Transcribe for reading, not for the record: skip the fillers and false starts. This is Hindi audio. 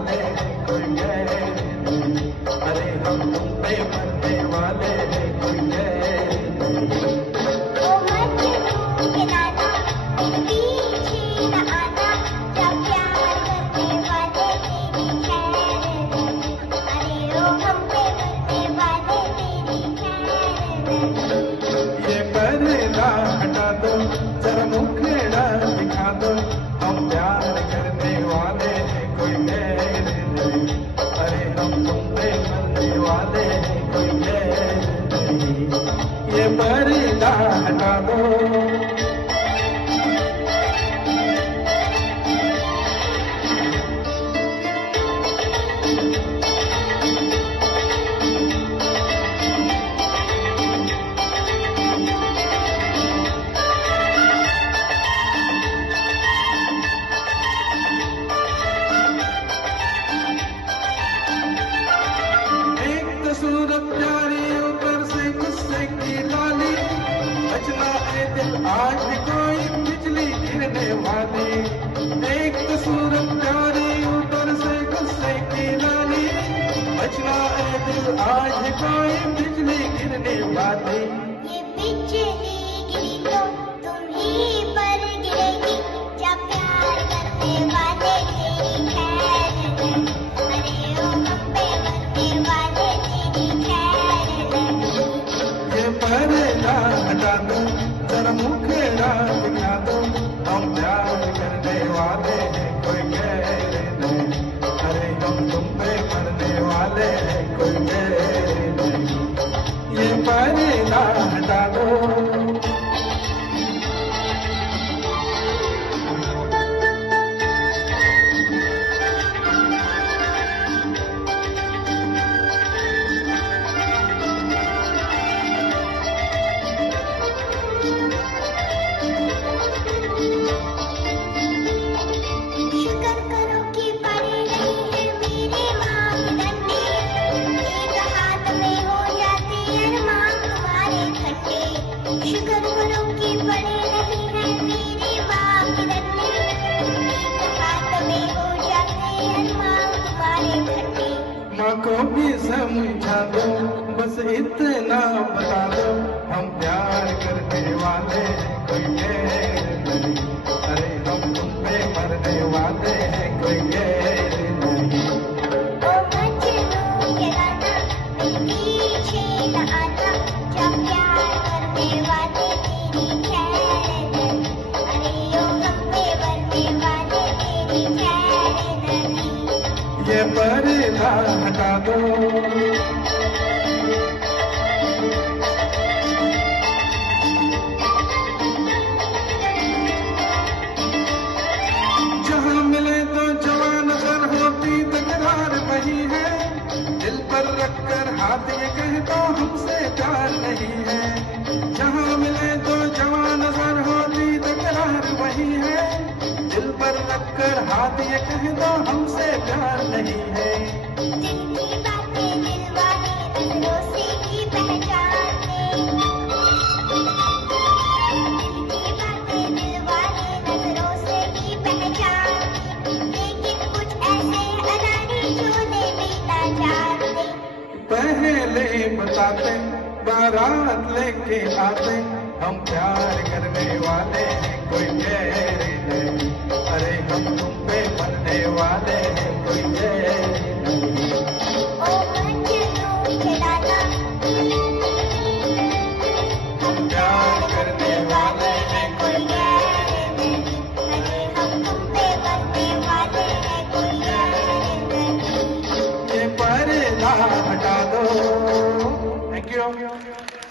वाले हैं, कोई गैर नहीं। अरे हम तुम पे मरने वाले हैं, कोई गैर नहीं। ओ मजनू के नाना पीछे न आना, जब प्यार करने वाले तेरी खैर नहीं। अरे ओ हम पे मरने वाले तेरी खैर नहीं। ये पर्दा हटा दो, जरा मुखड़ा दिखा दो, हम प्यार करने वाले हैं, कोई गैर नहीं। अरे हम तुम पे मरने वाले हैं, कोई गैर नहीं। ये पर्दा हटा दो। सूरत प्यारी ऊपर से गुस्से की लाली, बचना है दिल आज भी कोई बिजली गिरने वाली। एक तो सूरत प्यारी ऊपर से गुस्से की लाली, बचना है दिल आज भी कोई बिजली गिरने वाली। ये बिजली गिरी तो तुम ही पर गिरेगी, जब प्यार करने वाले तेरी खैर नहीं। अरे ओ हम पे मरने वाले तेरी खैर नहीं। ये पर्दा हटा दो, जरा मुखड़ा दिखा दो, हम प्यार करने वाले हैं, कोई गैर नहीं। अरे हम तुम पे मरने वाले हैं, कोई गैर नहीं। ये पर्दा हटा दो। शुक्र करो कि पड़े नहीं है मेरे माँ के डंडे, एक हाथ में हो जाते अरमान तुम्हारे ठंडे। शुक्र करो कि पड़े नहीं है मेरे माँ के डंडे, एक हाथ में हो जाते अरमान तुम्हारे ठंडे। माँ को भी समझा दो, बस इतना बता दो, हम प्यार करने वाले हैं, कोई गैर नहीं। अरे हम तुम पे मरने वाले हैं, कोई गैर नहीं। ओ मजनू के नाना पीछे न आना, जब प्यार करने वाले तेरी खैर नहीं। अरे ओ हम पे मरने वाले तेरी खैर नहीं। ये पर्दा हटा दो। जहाँ मिले तो जवान अगर होती तकरार वही है, दिल पर रखकर हाथ ये कह दो हमसे प्यार नहीं है। जहाँ मिले तो जवान अगर होती तकरार वही है, दिल पर रखकर हाथ ये कह दो हमसे प्यार नहीं है। दिल की बातें दिल वाले नजरों से ही पहचानते, दिल की बातें दिल वाले नजरों से ही पहचानते, लेकिन कुछ ऐसे अदारे जो दे देना चाहते। पहले बताते, बारात लेके आते, हम प्यार करने वाले हैं, कोई गैर नहीं। अरे हम तुम पे मरने वाले हैं, कोई गैर नहीं।